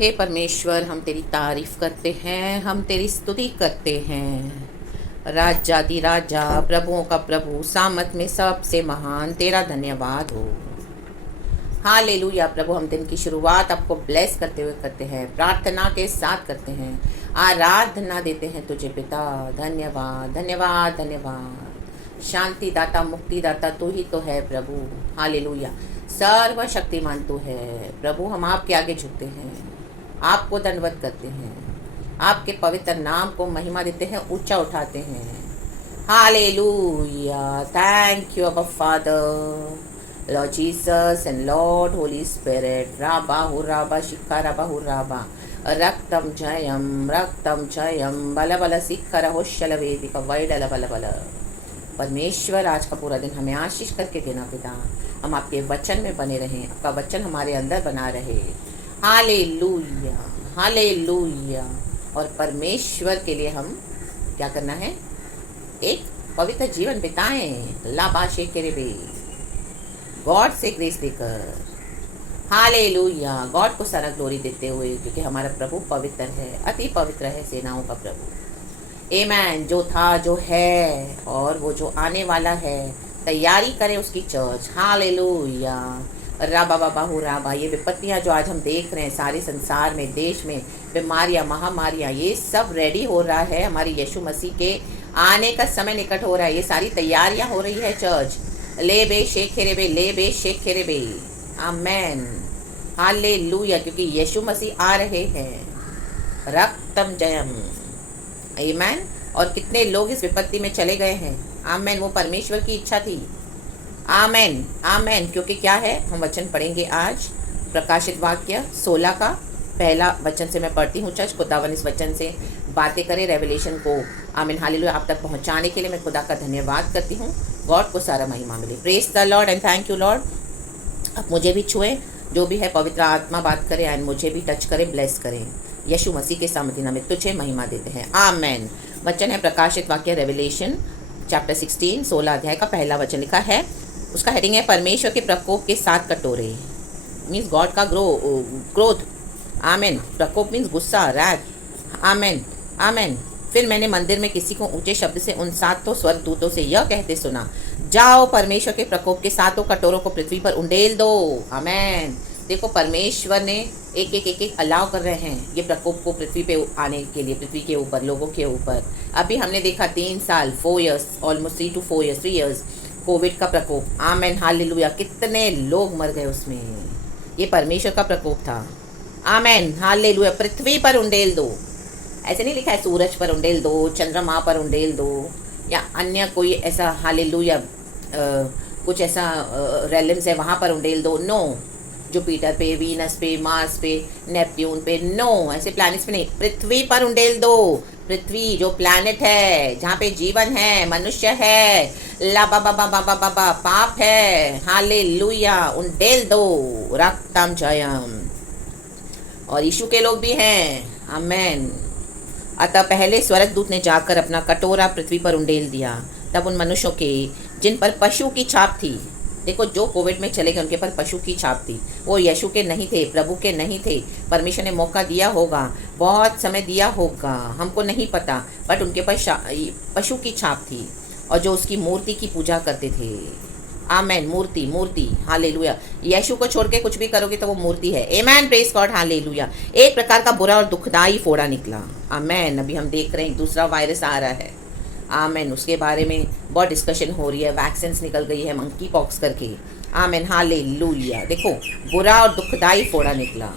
हे परमेश्वर, हम तेरी तारीफ करते हैं, हम तेरी स्तुति करते हैं। राजादि राजा, प्रभुओं का प्रभु, सामत में सबसे महान, तेरा धन्यवाद हो। हालेलुया। प्रभु, हम दिन की शुरुआत आपको ब्लेस करते हुए करते हैं, प्रार्थना के साथ करते हैं, आराधना देते हैं तुझे पिता। धन्यवाद धन्यवाद धन्यवाद। शांति दाता, मुक्ति दाता तू ही तो है प्रभु। हालेलुया। सर्वशक्तिमान तू है प्रभु। हम आपके आगे झुकते हैं, आपको दंडवत करते हैं, आपके पवित्र नाम को महिमा देते हैं, ऊंचा उठाते हैं। हालेलुया। थैंक यू अबा father, Lord Jesus and Lord Holy Spirit. Rabba Huraba Shikara Bahuraba. Raktam Jayam Bala Bala Sikhara Hoshal Vedika Vaidala Bala Bala। परमेश्वर, आज का पूरा दिन हमें आशीष करके देना पिता। हम आपके वचन में बने रहें, आपका वचन हमारे अंदर बना रहे। Hallelujah hallelujah. और परमेश्वर के लिए हम क्या करना है? एक पवित्र जीवन बिताएं। लाबाशे केरेबे, गॉड से ग्रेस देकर। हालेलुया। गॉड को सारा ग्लोरी देते हुए, क्योंकि हमारा प्रभु पवित्र है, अति पवित्र है, सेनाओं का प्रभु। आमेन। जो था, जो है और वो जो आने वाला है, तैयारी करें उसकी चर्च। हालेलुया। राबा बाबा हो राबा। ये विपत्तियाँ जो आज हम देख रहे हैं सारे संसार में, देश में, बीमारियाँ, महामारियाँ, ये सब रेडी हो रहा है। हमारे यीशु मसीह के आने का समय निकट हो रहा है। ये सारी तैयारियाँ हो रही है चर्च। ले बे शेख खेरे बे। आमेन। हालेलुया। क्योंकि यीशु मसीह आ रहे हैं। रक्तम जयम। आमेन। और कितने लोग इस विपत्ति में चले गए हैं। आमेन। वो परमेश्वर की इच्छा थी। आमेन आमेन। क्योंकि क्या है, हम वचन पढ़ेंगे आज। प्रकाशित वाक्य 16 का पहला वचन से मैं पढ़ती हूँ। चर्च, खुदावन इस वचन से बातें करे, रेवलेशन को आमीन हालेलुया आप तक पहुँचाने के लिए मैं खुदा का धन्यवाद करती हूँ। गॉड को सारा महिमा मिले। Praise the Lord and thank you Lord. अब मुझे भी छुए, जो भी है पवित्र आत्मा बात करे एंड मुझे भी टच करे, ब्लेस करें। यीशु मसीह के सामर्थ्य नाम में तुझे महिमा देते हैं। आमेन। वचन है प्रकाशित वाक्य, रेवलेशन चैप्टर 16 16 अध्याय का पहला वचन लिखा है। उसका हेडिंग है परमेश्वर के प्रकोप के 7 कटोरे। मीन्स गॉड का क्रोध। आमेन। प्रकोप मीन्स गुस्सा, रैथ। आमेन आमेन। फिर मैंने मंदिर में किसी को ऊंचे शब्द से उन 7 स्वर्गदूतों से यह कहते सुना, जाओ, परमेश्वर के प्रकोप के 7 कटोरों को पृथ्वी पर उंडेल दो। आमेन। देखो, परमेश्वर ने एक अलाव कर रहे हैं ये प्रकोप को पृथ्वी पे आने के लिए, पृथ्वी के ऊपर, लोगों के ऊपर। अभी हमने देखा 3 साल, 4 years, almost 3 to 4 years, 3 years Covid का प्रकोप। Amen hallelujah. कितने लोग मर गए उसमें। ये परमेश्वर का प्रकोप था। Amen hallelujah. पृथ्वी पर उंडेल दो। ऐसे नहीं लिखा है सूरज पर उंडेल दो, चंद्रमा पर उंडेल दो, या अन्य कोई ऐसा हालेलुया कुछ ऐसा रेलम्स है वहाँ पर उंडेल दो। नो। जुपिटर पे, वीनस पे, मार्स पे, नेपट्यून पे, नो, ऐसे प्लैनेट्स पे नहीं, पृथ्वी पर उंडेल दो। पृथ्वी जो प्लैनेट है, जहाँ पे जीवन है, मनुष्य है, ला बाबा बाबा बाबा बा, पाप है, हालेलुया, उंडेल दो। रक्तम जयम। और यीशु के लोग भी हैं। आमेन। अतः पहले स्वर्गदूत ने जाकर अपना कटोरा पृथ्वी पर उंडेल दिया। तब उन मनुष्यों के जिन पर पशु की छाप थी, देखो जो कोविड में चले गए उनके पर पशु की छाप थी, वो यीशु के नहीं थे, प्रभु के नहीं थे। परमेश्वर ने मौका दिया होगा, बहुत समय दिया होगा, हमको नहीं पता, बट उनके पर पशु की छाप थी, और जो उसकी मूर्ति की पूजा करते थे। आमेन। मूर्ति, मूर्ति, हालेलुया। यीशु को छोड़ के कुछ भी करोगे तो वो मूर्ति है। आमेन। Praise God, hallelujah. एक प्रकार का बुरा और दुखदाई फोड़ा निकला। आमेन। अभी हम देख रहे हैं दूसरा वायरस आ रहा है। आमेन। उसके बारे में बहुत डिस्कशन हो रही है। वैक्सीन निकल गई है मंकी पॉक्स करके। Amen hallelujah. देखो, बुरा और दुखदाई फोड़ा निकला।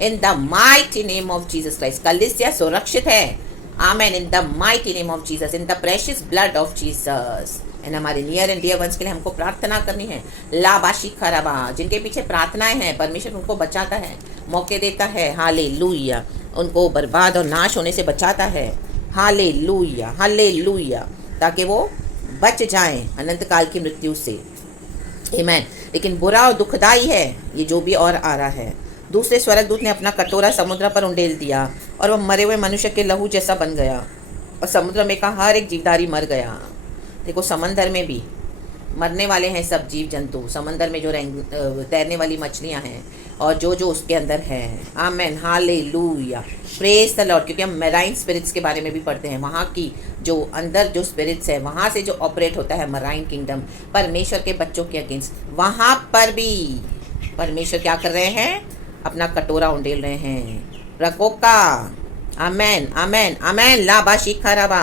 In the mighty name of Jesus Christ. कलीसिया सुरक्षित है। Amen. In the mighty name of Jesus, in the precious blood of Jesus. And हमारे नियर एंड डियर वंस के लिए हमको प्रार्थना करनी है। लाबाशी खराबा, जिनके पीछे प्रार्थनाएं हैं, परमेश्वर उनको बचाता है, मौके देता है। हालेलुया। उनको बर्बाद और नाश होने से बचाता है। Hallelujah hallelujah. ताकि वो बच जाएं अनंत काल की मृत्यु से। आमेन। लेकिन बुरा और दुखदाई है ये जो भी और आ रहा है। दूसरे स्वर्गदूत ने अपना कटोरा समुद्र पर उंडेल दिया, और वह मरे हुए मनुष्य के लहू जैसा बन गया, और समुद्र में का हर एक जीवधारी मर गया। देखो, समंदर में भी मरने वाले हैं सब जीव जंतु, समंदर में जो तैरने वाली मछलियां हैं और जो जो उसके अंदर है। Amen, hallelujah, praise the Lord. क्योंकि हम मैराइन स्पिरिट्स के बारे में भी पढ़ते हैं, वहाँ की जो अंदर जो स्पिरिट्स है वहाँ से जो ऑपरेट होता है मैराइन किंगडम परमेश्वर के बच्चों के अगेंस्ट, वहाँ पर भी परमेश्वर क्या कर रहे हैं, अपना कटोरा उंडेल रहे हैं प्रकोप का। आमेन आमेन आमेन, लाबा शिखरबा।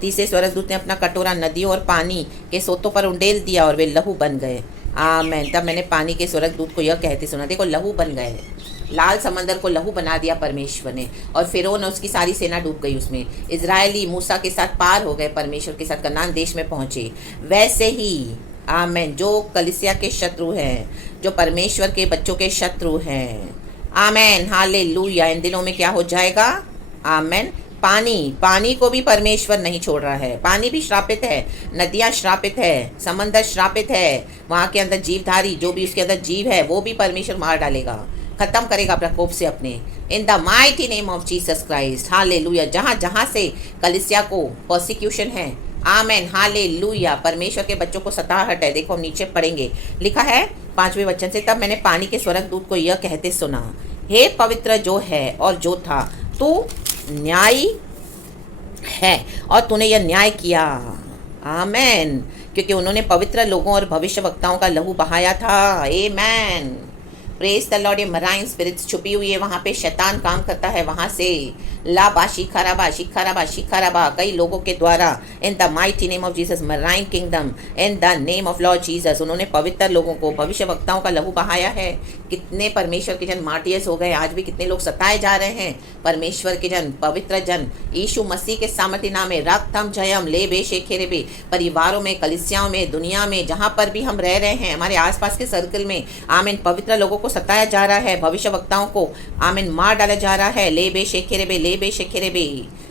तीसरे स्वर्गदूत ने अपना कटोरा नदियों और पानी के सोतों पर उंडेल दिया और वे लहू बन गए। आमेन। तब मैंने पानी के स्वर्गदूत को यह कहते सुना, देखो लहू बन गए, लाल समंदर को लहू बना दिया परमेश्वर ने, और फिरौन और उसकी सारी सेना डूब गई उसमें। इजरायली मूसा के साथ पार हो गए, परमेश्वर के साथ कनान देश में पहुंचे। वैसे ही आमेन, जो कलीसिया के शत्रु हैं, जो परमेश्वर के बच्चों के शत्रु हैं, आमेन हालेलुया, इन दिनों में क्या हो जाएगा। आमेन। पानी को भी परमेश्वर नहीं छोड़ रहा है, पानी भी श्रापित है, नदियाँ श्रापित है, समंदर श्रापित है, वहाँ के अंदर जीवधारी जो भी उसके अंदर जीव है वो भी परमेश्वर मार डालेगा, खत्म करेगा प्रकोप से अपने, इन the mighty name of Jesus Christ. Hallelujah. जहाँ जहाँ से कलीसिया को परसिक्यूशन है, आमेन हालेलुया, परमेश्वर के बच्चों को सताहट है। देखो हम नीचे पढ़ेंगे, लिखा है 5वें वचन से, तब मैंने पानी के स्वर्गदूत को यह कहते सुना, हे पवित्र जो है और जो था, तू न्यायी है और तूने यह न्याय किया। आमेन। क्योंकि उन्होंने पवित्र लोगों और भविष्यवक्ताओं का लहू बहाया था। आमेन, प्रेज द लॉर्ड। ये मराइन स्पिरिट्स छुपी हुई है, वहाँ पे शैतान काम करता है, वहाँ से लाबा शिखराबा शिखराबा शिखराबा कई लोगों के द्वारा, इन the mighty name of Jesus, marine kingdom, in the name of Lord Jesus, उन्होंने पवित्र लोगों को, भविष्यवक्ताओं का लहू बहाया है। कितने परमेश्वर के जन मार्टियर्स हो गए, आज भी कितने लोग सताए जा रहे हैं। परमेश्वर के जन, पवित्र जन, यीशु मसीह के सामर्थ्य नाम में रक्तम जयम ले बे शेखेरे बे, परिवारों में, कलिसियाओं में, दुनिया में, जहाँ पर भी हम रह रहे हैं, हमारे आसपास के सर्कल में, आमीन, पवित्र लोगों को सताया जा रहा है, भविष्यवक्ताओं को आमीन मार डाला जा रहा है। ले बे शेखेरे बे, ले बे शेखेरे बे,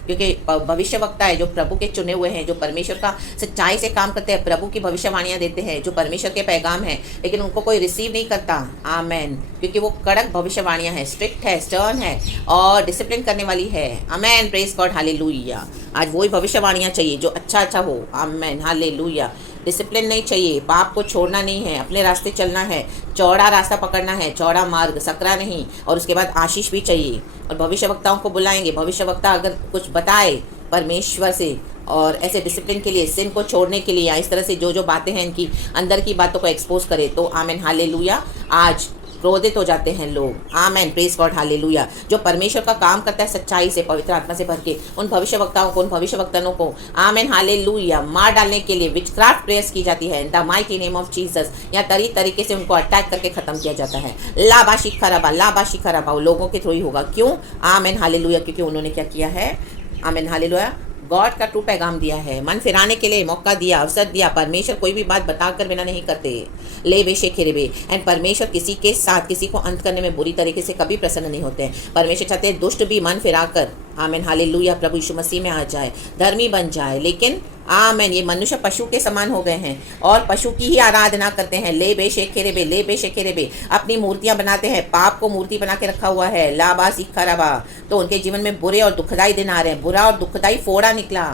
क्योंकि भविष्यवक्ता है जो प्रभु के चुने हुए हैं, जो परमेश्वर का सच्चाई से काम करते हैं, प्रभु की भविष्यवाणियां देते हैं, जो परमेश्वर के पैगाम है, लेकिन उनको कोई रिसीव नहीं करता। आमेन। क्योंकि वो कड़क भविष्यवाणियां हैं, स्ट्रिक्ट है, स्टर्न है और डिसिप्लिन करने वाली है। Amen, praise God, hallelujah. आज वही भविष्यवाणियां चाहिए जो अच्छा हो। आमेन, हालेलुया। डिसिप्लिन नहीं चाहिए, पाप को छोड़ना नहीं है, अपने रास्ते चलना है, चौड़ा रास्ता पकड़ना है, चौड़ा मार्ग, सकरा नहीं, और उसके बाद आशीष भी चाहिए। और भविष्यवक्ताओं को बुलाएंगे, भविष्यवक्ता अगर कुछ बताए परमेश्वर से और ऐसे डिसिप्लिन के लिए, सिन को छोड़ने के लिए, या इस तरह से जो जो बातें हैं इनकी अंदर की बातों को एक्सपोज करे, तो आमेन हालेलुया, आज क्रोधित हो जाते हैं लोग। आमेन, प्रेज गॉड, हालेलुया। जो परमेश्वर का काम करता है सच्चाई से, पवित्र आत्मा से भर के, उन भविष्यवक्ताओं को, उन भविष्यवक्तनों को आमेन हालेलुया मार डालने के लिए विचक्राफ्ट प्रेयर्स की जाती है, इन the mighty name of Jesus. या तरीके से उनको अटैक करके खत्म किया जाता है। लाबा शिखराबा लोगों के थ्रू ही होगा। क्यों? आमेन हालेलुया, क्योंकि उन्होंने क्या किया है। आमेन हालेलुया, गॉड का ट्रू पैगाम दिया है, मन फिराने के लिए मौका दिया, अवसर दिया। परमेश्वर कोई भी बात बताकर बिना नहीं करते। ले बे शेखेरे बे, एंड परमेश्वर किसी के साथ किसी को अंत करने में बुरी तरीके से कभी प्रसन्न नहीं होते हैं। परमेश्वर चाहते हैं दुष्ट भी मन फिराकर आमेन हालेलुया प्रभु यीशु मसीह में आ जाए, धर्मी बन जाए। लेकिन आमेन, ये मनुष्य पशु के समान हो गए हैं और पशु की ही आराधना करते हैं। ले बे शेखेरे बे, ले बे शेखेरे बे, अपनी मूर्तियां बनाते हैं, पाप को मूर्ति बना के रखा हुआ है। लाबा सिखराबा, तो उनके जीवन में बुरे और दुखदाई दिन आ रहे हैं, बुरा और दुखदाई फोड़ा निकला।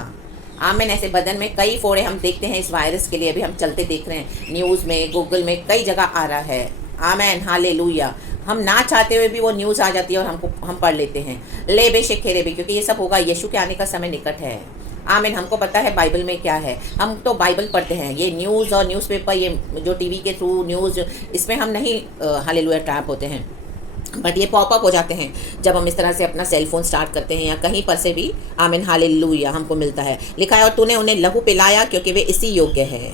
आमेन, ऐसे बदन में कई फोड़े हम देखते हैं इस वायरस के लिए, अभी हम चलते देख रहे हैं, न्यूज़ में, गूगल में, कई जगह आ रहा है। आमेन हालेलुया, हम ना चाहते हुए भी वो न्यूज़ आ जाती है और हम पढ़ लेते हैं। ले बे शेखेरे बे, क्योंकि ये सब होगा, यीशु के आने का समय निकट है। आमीन, हमको पता है बाइबल में क्या है, हम तो बाइबल पढ़ते हैं। ये न्यूज़ और न्यूज़पेपर, ये जो टीवी के थ्रू न्यूज़, इसमें हम नहीं हालेलुया ट्रैप होते हैं, बट ये पॉपअप हो जाते हैं जब हम इस तरह से अपना सेल फोन स्टार्ट करते हैं या कहीं पर से भी। आमीन हालेलुया, हमको मिलता है, लिखा है, और तूने उन्हें लहू पिलाया क्योंकि वे इसी योग्य है।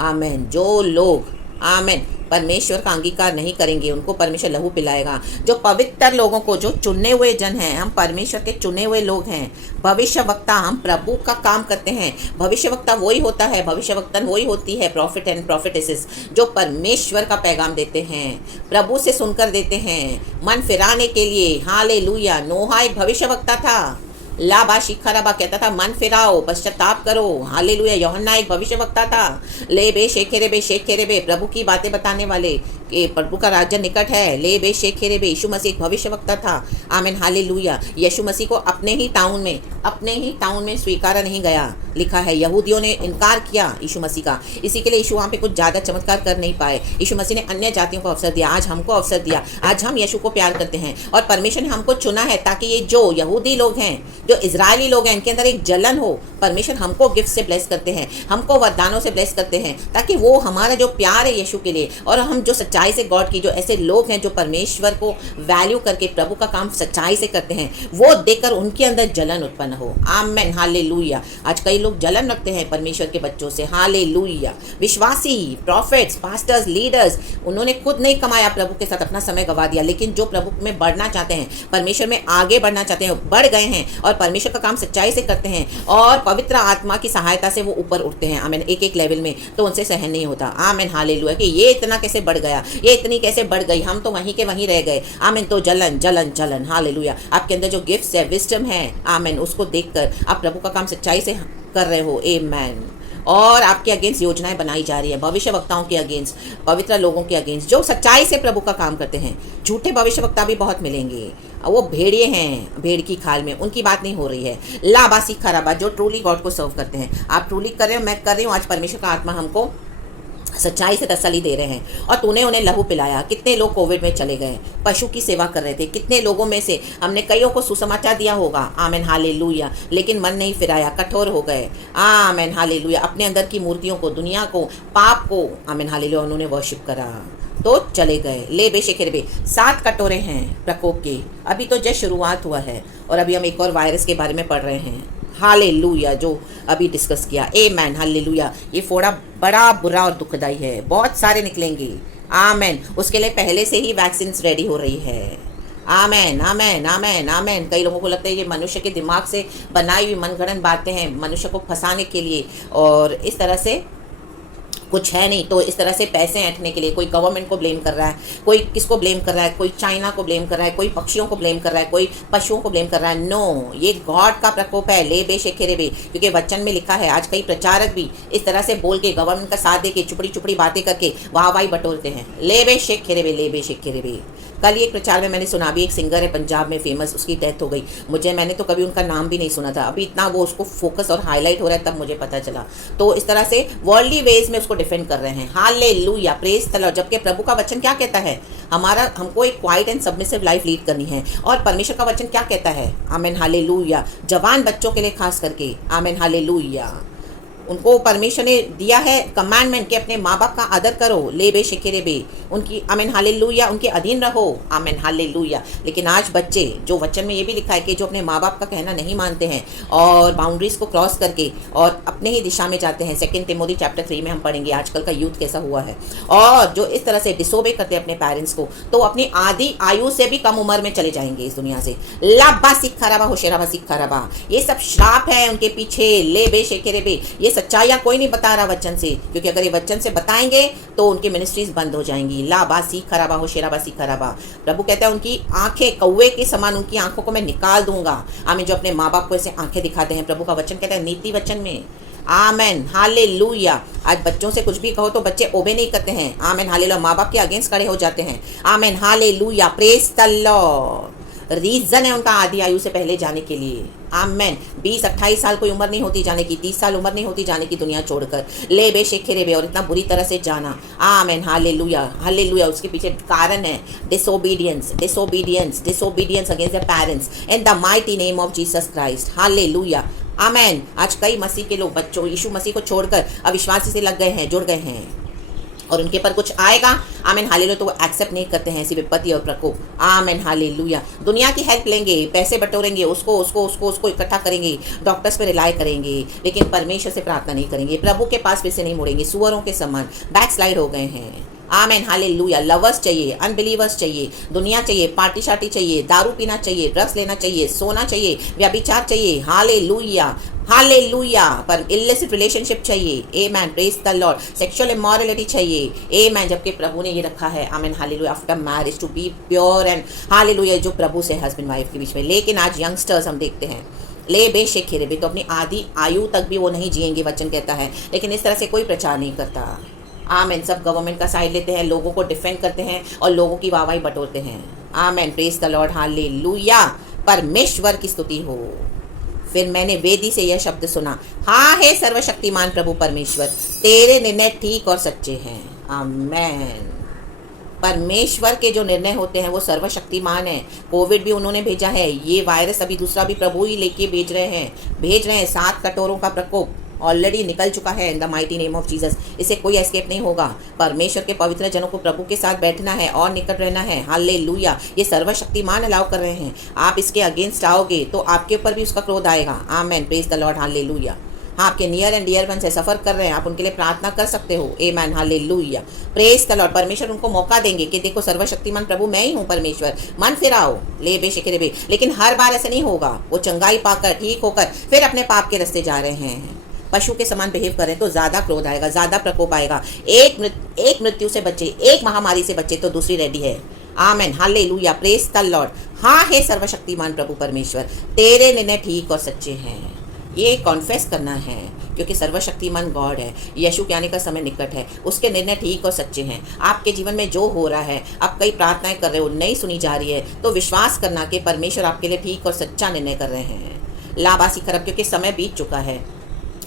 आमीन, जो लोग आमीन परमेश्वर का अंगीकार नहीं करेंगे उनको परमेश्वर लहू पिलाएगा। जो पवित्र लोगों को, जो चुने हुए जन हैं, हम परमेश्वर के चुने हुए लोग हैं। भविष्यवक्ता, हम प्रभु का काम करते हैं। भविष्यवक्ता वही होता है, भविष्यवक्तन वही होती है, प्रॉफिट एंड प्रॉफिटेसेस, जो परमेश्वर का पैगाम देते हैं, प्रभु से सुनकर देते हैं, मन फिराने के लिए। हालेलुया। नोहा एक भविष्यवक्ता था, लाबा शिखराबा कहता था मन फिराओ, पश्चाताप करो। हालेलुया। यूहन्ना एक भविष्यवक्ता था, ले बे शेखेरे बे, प्रभु की बातें बताने वाले। कि प्रभु का राज्य निकट है। ले बे शेखे रे बे, यीशु मसीह एक भविष्यवक्ता था। आमीन हालेलुया। यीशु मसीह को अपने ही टाउन में स्वीकारा नहीं गया। लिखा है यहूदियों ने इनकार किया यीशु मसीह का, इसी के लिए यीशु वहाँ पे कुछ ज़्यादा चमत्कार कर नहीं पाए। यीशु मसीह ने अन्य जातियों को अवसर दिया, आज हमको अवसर दिया। आज हम यीशु को प्यार करते हैं और परमेश्वर ने हमको चुना है ताकि ये जो यहूदी लोग हैं, जो इजरायली लोग हैं, इनके अंदर एक जलन हो। परमेश्वर हमको गिफ्ट से ब्लेस करते हैं, हमको वरदानों से ब्लेस करते हैं, ताकि वो हमारा जो प्यार है यीशु के लिए, और हम जो सच्चाई से गॉड की, जो ऐसे लोग हैं जो परमेश्वर को वैल्यू करके प्रभु का काम सच्चाई से करते हैं, वो देखकर उनके अंदर जलन उत्पन्न हो। Amen hallelujah. आज कई लोग जलन रखते हैं परमेश्वर के बच्चों से। हालेलुया। विश्वासी, प्रॉफिट्स, पास्टर्स, लीडर्स, उन्होंने खुद नहीं कमाया, प्रभु के साथ अपना समय गवा दिया, लेकिन जो प्रभु में बढ़ना चाहते हैं, परमेश्वर में आगे बढ़ना चाहते हैं, बढ़ गए हैं और परमेश्वर का काम सच्चाई से करते हैं और पवित्र आत्मा की सहायता से वो ऊपर उठते हैं। आमीन। एक एक लेवल में तो उनसे सहन नहीं होता। आमीन हालेलुया। कि ये इतना कैसे बढ़ गया, ये इतनी कैसे बढ़ गई, हम तो वहीं के वहीं रह गए। आमीन। तो जलन जलन जलन। हालेलुया। आपके अंदर जो गिफ्ट्स है, विजडम है, आमीन, उसको देखकर आप प्रभु का काम सच्चाई से कर रहे हो। आमीन। और आपके अगेंस्ट योजनाएं बनाई जा रही है, भविष्यवक्ताओं के अगेंस्ट, पवित्र लोगों के अगेंस्ट जो सच्चाई से प्रभु का काम करते हैं। झूठे भविष्यवक्ता भी बहुत मिलेंगे, वो भेड़िए हैं, भेड़ की खाल में, उनकी बात नहीं हो रही है। लाबासी खराबा, जो ट्रूली गॉड को सर्व करते हैं। आप ट्रूली कर रहे हो, मैं कर रही हूँ। आज परमेश्वर का आत्मा हमको सच्चाई से तसल्ली दे रहे हैं। और तूने उन्हें लहू पिलाया। कितने लोग कोविड में चले गए, पशु की सेवा कर रहे थे। कितने लोगों में से हमने कईयों को सुसमाचार दिया होगा। आमीन हालेलुया। लेकिन मन नहीं फिराया, कठोर हो गए। आमीन हालेलुया। अपने अंदर की मूर्तियों को, दुनिया को, पाप को, आमीन हालेलुया, उन्होंने वर्शिप करा तो चले गए। ले बेशेखे बे। 7 कटोरे हैं प्रकोप के। अभी तो जस्ट शुरुआत हुआ है और अभी हम एक और वायरस के बारे में पढ़ रहे हैं। हालेलुया। जो अभी डिस्कस किया। आमीन हालेलुया। ये फोड़ा बड़ा बुरा और दुखदाई है, बहुत सारे निकलेंगे। आमीन। उसके लिए पहले से ही वैक्सीन रेडी हो रही है। आमेन आमेन आमेन आमेन। कई लोगों को लगता है ये मनुष्य के दिमाग से बनाई हुई मनगढ़ंत बातें हैं, मनुष्य को फंसाने के लिए, और इस तरह से कुछ है नहीं। तो इस तरह से पैसे ऐंठने के लिए कोई गवर्नमेंट को ब्लेम कर रहा है, कोई किसको ब्लेम कर रहा है, कोई चाइना को ब्लेम कर रहा है, कोई पक्षियों को ब्लेम कर रहा है, कोई पशुओं को ब्लेम कर रहा है। नो, ये गॉड का प्रकोप है। ले बे शेखेरे बे। क्योंकि वचन में लिखा है, आज कई प्रचारक भी इस तरह से बोल के, गवर्नमेंट का साथ दे के, चुपड़ी चुपड़ी बातें करके वाहवाही बटोरते हैं। ले बे शेखेरे बे, ले बे शेखेरे बे। कल एक प्रचार में मैंने सुना, भी एक सिंगर है पंजाब में फेमस, उसकी डेथ हो गई। मैंने तो कभी उनका नाम भी नहीं सुना था, अभी इतना वो उसको फोकस और हाईलाइट हो रहा है, तब मुझे पता चला। तो इस तरह से वर्ल्डली वेज में उसको डिफेंड कर रहे हैं। Hallelujah, praise the Lord. जबकि प्रभु का वचन क्या कहता है, हमको एक quiet and submissive life lead करनी है। और परमेश्वर का वचन क्या कहता है, आमीन हालेलुया, जवान बच्चों के लिए खास करके, आमीन हालेलुया, उनको परमेश्वर ने दिया है कमांडमेंट कि अपने माँ बाप का आदर करो। ले बे शिकेरे बे, उनकी, आमीन हालेलुया, उनके अधीन रहो। आमीन हालेलुया। लेकिन आज बच्चे, जो वचन में ये भी लिखा है कि जो अपने माँ बाप का कहना नहीं मानते हैं और बाउंड्रीज को क्रॉस करके और अपने ही दिशा में जाते हैं। 2 तिमोथी चैप्टर 3 में हम पढ़ेंगे आजकल का यूथ कैसा हुआ है। और जो इस तरह से डिसोबे करते हैं अपने पेरेंट्स को, तो अपनी आधी आयु से भी कम उम्र में चले जाएंगे इस दुनिया से। लाबा सिक्खा रबा होशेराबा सिक्खा रबा, ये सब श्राप है उनके पीछे। ले बे शेकेरे बे। ये सच्चाइयाँ कोई नहीं बता रहा वचन से, क्योंकि अगर ये वचन से बताएंगे तो उनकी मिनिस्ट्रीज बंद हो जाएंगी। लाबा सीख खराबा हो शेराबा सीख खराबा। प्रभु कहता है उनकी आंखें कौवे के समान, उनकी आंखों को मैं निकाल दूंगा। आमीन। जो अपने माँ बाप को ऐसे आंखें दिखाते हैं, प्रभु का वचन कहता है नीति वचन में। Amen hallelujah. आज बच्चों से कुछ भी कहो तो बच्चे ओबे नहीं करते हैं। Amen hallelujah. माँ बाप के अगेंस्ट खड़े हो जाते हैं। Amen hallelujah, praise the Lord. Reason है उनका आधी आयु से पहले जाने के लिए। आमेन। 20-28 साल कोई उम्र नहीं होती जाने की, 30 साल उम्र नहीं होती जाने की दुनिया छोड़कर। ले बे शेखेरे बे, और इतना बुरी तरह से जाना। Amen hallelujah hallelujah. उसके पीछे कारण है disobedience, disobedience, disobedience against the parents in the mighty name of Jesus Christ. Hallelujah amen. आज कई मसीह के लोग, बच्चों, यीशु मसीह को छोड़कर अविश्वासी से लग गए हैं, जुड़ गए हैं, और उनके पर कुछ आएगा, आमीन हालेलुया, तो वो एक्सेप्ट नहीं करते हैं ऐसी विपत्ति और प्रकोप। आमीन हालेलुया। दुनिया की हेल्प लेंगे, पैसे बटोरेंगे, उसको इकट्ठा करेंगे, डॉक्टर्स पे रिलाई करेंगे, लेकिन परमेश्वर से प्रार्थना नहीं करेंगे, प्रभु के पास फिर से नहीं मुड़ेंगे, सुअरों के समान बैकस्लाइड हो गए हैं। Amen hallelujah. लवर्स चाहिए, अनबिलीवर्स चाहिए, दुनिया चाहिए, पार्टी शार्टी चाहिए, दारू पीना चाहिए, ड्रग्स लेना चाहिए, सोना चाहिए, व्यभिचार चाहिए। Hallelujah hallelujah. पर इलिसिट रिलेशनशिप चाहिए। Amen, praise the Lord. Sexual immorality चाहिए। आमेन। जबकि प्रभु ने ये रखा है, amen hallelujah, after marriage to be pure and hallelujah, जो प्रभु से हस्बैंड वाइफ के बीच में। लेकिन आज यंगस्टर्स हम देखते हैं, ले बे शेखेरे बे, तो अपनी आधी आयु तक भी वो नहीं जिएंगे, वचन कहता है, लेकिन इस तरह से कोई प्रचार नहीं करता। आमेन। सब गवर्नमेंट का साइड लेते हैं, लोगों को डिफेंड करते हैं और लोगों की वाहवाही बटोरते हैं। आमेन, प्रेज द लॉर्ड, हालेलुया। परमेश्वर की स्तुति हो। फिर मैंने वेदी से यह शब्द सुना, हाँ हे सर्वशक्तिमान प्रभु परमेश्वर, तेरे निर्णय ठीक और सच्चे हैं। आमेन। परमेश्वर के जो निर्णय होते हैं वो सर्वशक्तिमान है। कोविड भी उन्होंने भेजा है, ये वायरस अभी दूसरा भी प्रभु ही लेके भेज रहे हैं। 7 कटोरों का प्रकोप ऑलरेडी निकल चुका है इन the mighty name of Jesus. इसे कोई एस्केप नहीं होगा। परमेश्वर के पवित्र जनों को प्रभु के साथ बैठना है और निकट रहना है। हालेलुया। ये सर्वशक्तिमान अलाउ कर रहे हैं। आप इसके अगेंस्ट आओगे तो आपके ऊपर भी उसका क्रोध आएगा। आमेन, प्रेज द लॉर्ड, हालेलुया। हाँ, आपके नियर एंड डियर वन से सफ़र कर रहे हैं, आप उनके लिए प्रार्थना कर सकते हो। आमेन, हालेलुया, प्रेज द लॉर्ड। परमेश्वर उनको मौका देंगे कि देखो सर्वशक्तिमान प्रभु मैं ही हूँ परमेश्वर, मन फिराओ, ले बे शिकरे बे। लेकिन हर बार ऐसे नहीं होगा। वो चंगाई पाकर, ठीक होकर फिर अपने पाप के रास्ते जा रहे हैं, पशु के समान बिहेव करें तो ज़्यादा क्रोध आएगा, ज़्यादा प्रकोप आएगा। एक मृत्यु से बचे, एक महामारी से बचे तो दूसरी रेडी है। Amen, hallelujah, praise the Lord. हाँ हे सर्वशक्तिमान प्रभु परमेश्वर, तेरे निर्णय ठीक और सच्चे हैं। ये कॉन्फेस करना है क्योंकि सर्वशक्तिमान गॉड है। यीशु के आने का समय निकट है, उसके निर्णय ठीक और सच्चे हैं। आपके जीवन में जो हो रहा है, आप कई प्रार्थनाएं कर रहे हो, नहीं सुनी जा रही है, तो विश्वास करना कि परमेश्वर आपके लिए ठीक और सच्चा निर्णय कर रहे हैं। लाबासी खरब, क्योंकि समय बीत चुका है।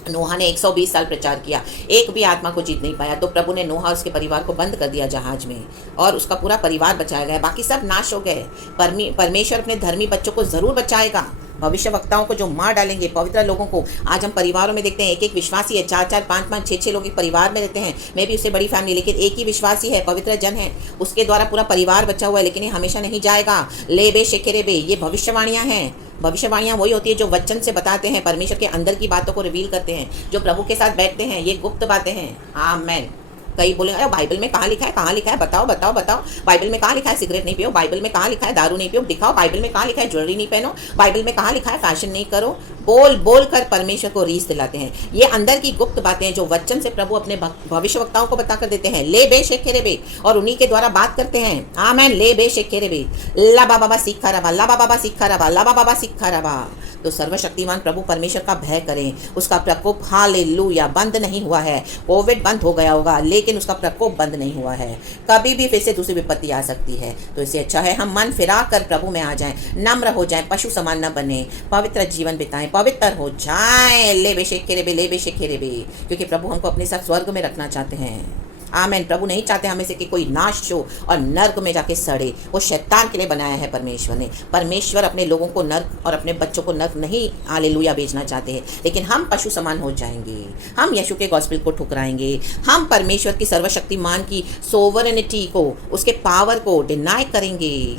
नोहा ने 120 साल प्रचार किया, एक भी आत्मा को जीत नहीं पाया, तो प्रभु ने नोहा और उसके परिवार को बंद कर दिया जहाज में और उसका पूरा परिवार बचाया गया, बाकी सब नाश हो गए। परमेश्वर अपने धर्मी बच्चों को ज़रूर बचाएगा। भविष्य वक्ताओं को जो मार डालेंगे, पवित्र लोगों को। आज हम परिवारों में देखते हैं एक विश्वासी है, 4 5 6 लोग एक परिवार में रहते हैं, मे भी उससे बड़ी फैमिली, लेकिन एक ही विश्वासी है, पवित्र जन है, उसके द्वारा पूरा परिवार बचा हुआ है, लेकिन ये हमेशा नहीं जाएगा। ले बे शेखेरे बे, ये भविष्यवाणियाँ हैं। भविष्यवाणियाँ वही होती है जो वचन से बताते हैं, परमेश्वर के अंदर की बातों को रिवील करते हैं, जो प्रभु के साथ बैठते हैं। ये गुप्त बातें हैं। आमेन। कई बोले अरे बाइबल में कहाँ लिखा है, कहाँ लिखा है, बताओ बताओ बताओ। बाइबल में कहाँ लिखा है सिगरेट नहीं पियो, बाइबल में कहाँ लिखा है दारू नहीं पियो, दिखाओ। बाइबल में कहाँ लिखा है ज्वेलरी नहीं पहनो, बाइबल में कहाँ लिखा है फैशन नहीं करो। बोल बोल कर परमेश्वर को रीस दिलाते हैं। ये अंदर की गुप्त बातें हैं जो वचन से प्रभु अपने भविष्य वक्ताओं को बता कर देते हैं। ले बे शेखेरे बे, और उन्हीं के द्वारा बात करते हैं। आमेन, ले बे शेखेरे बे, ला बाबा सीखा रबा, ला बाबा सीखा रबा, ला बाबा सीखा रबा। तो सर्वशक्तिमान प्रभु परमेश्वर का भय करें। उसका प्रकोप हालेलुया बंद नहीं हुआ है। कोविड बंद हो गया होगा, लेकिन उसका प्रकोप बंद नहीं हुआ है। कभी भी फिर से दूसरी विपत्ति आ सकती है। तो इससे अच्छा है हम मन फिरा कर प्रभु में आ जाएं, नम्र हो जाएं, पशु समान न बने, पवित्र जीवन बिताएं, पवित्र हो जाएं। ले बेशेखेरे बे, ले बेशेखेरे बे, क्योंकि प्रभु हमको अपने साथ स्वर्ग में रखना चाहते हैं। आमेन। प्रभु नहीं चाहते हमें से कि कोई नाश हो और नर्क में जाके सड़े। वो शैतान के लिए बनाया है परमेश्वर ने। परमेश्वर अपने लोगों को नर्क और अपने बच्चों को नर्क नहीं हालेलुया भेजना चाहते हैं, लेकिन हम पशु समान हो जाएंगे। हम यीशु के गॉस्पेल को ठुकराएंगे। हम परमेश्वर की सर्वशक्तिमान की सोवरेनिटी को, उसके पावर को डिनाई करेंगे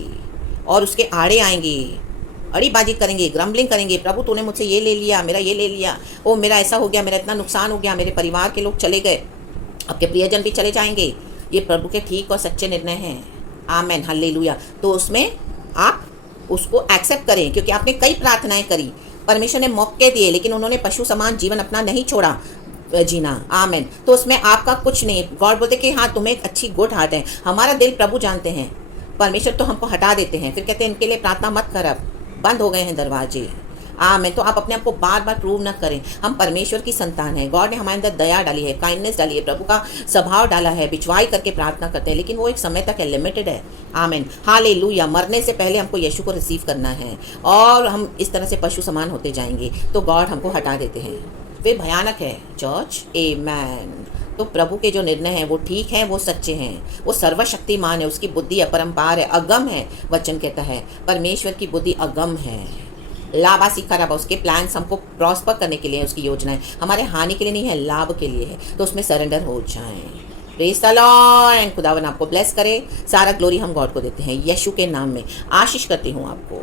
और उसके आड़े आएंगे, अड़ीबाजी करेंगे, ग्रम्बलिंग करेंगे। प्रभु तूने मुझसे ये ले लिया, मेरा ये ले लिया, ओ मेरा ऐसा हो गया, मेरा इतना नुकसान हो गया, मेरे परिवार के लोग चले गए, आपके प्रियजन भी चले जाएंगे। ये प्रभु के ठीक और सच्चे निर्णय हैं। Amen, hallelujah. तो उसमें आप उसको एक्सेप्ट करें, क्योंकि आपने कई प्रार्थनाएं करी, परमेश्वर ने मौके दिए, लेकिन उन्होंने पशु समान जीवन अपना नहीं छोड़ा जीना। आमेन। तो उसमें आपका कुछ नहीं। गॉड बोलते कि हाँ तुम्हें एक अच्छी गुड हार्ट है। हमारा दिल प्रभु जानते हैं। परमेश्वर तो हमको हटा देते हैं, फिर कहते हैं इनके लिए प्रार्थना मत कर, अब बंद हो गए हैं दरवाजे। आमेन। तो आप अपने आप को बार बार प्रूव ना करें। हम परमेश्वर की संतान हैं। गॉड ने हमारे अंदर दया डाली है, काइंडनेस डाली है, प्रभु का स्वभाव डाला है, बिचवाई करके प्रार्थना करते हैं, लेकिन वो एक समय तक है, लिमिटेड है। Amen, hallelujah. मरने से पहले हमको यीशु को रिसीव करना है और हम इस तरह से पशु समान होते जाएंगे, तो गॉड हमको हटा देते हैं। वे भयानक है चर्च। आमेन। तो प्रभु के जो निर्णय हैं वो ठीक हैं, वो सच्चे हैं, वो सर्वशक्तिमान है, उसकी बुद्धि अपरंपार है, अगम है। वचन कहता है परमेश्वर की बुद्धि अगम है। लाभासी खराब, उसके प्लान्स हमको प्रॉस्पर करने के लिए, उसकी योजनाएं हमारे हानि के लिए नहीं है, लाभ के लिए है। तो उसमें सरेंडर हो जाएं। Praise the Lord. एंड खुदावन आपको ब्लेस करे। सारा ग्लोरी हम गॉड को देते हैं यीशु के नाम में। आशीष करती हूँ आपको।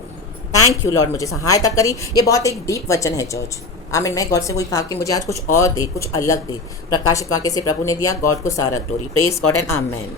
थैंक यू लॉर्ड, मुझे सहायता करी। ये बहुत एक डीप वचन है चर्च। आमीन। मैं गॉड से वही कहा कि मुझे आज कुछ और दे, कुछ अलग दे। प्रकाशित वाक्य से प्रभु ने दिया। गॉड को सारा glory. Praise God and amen.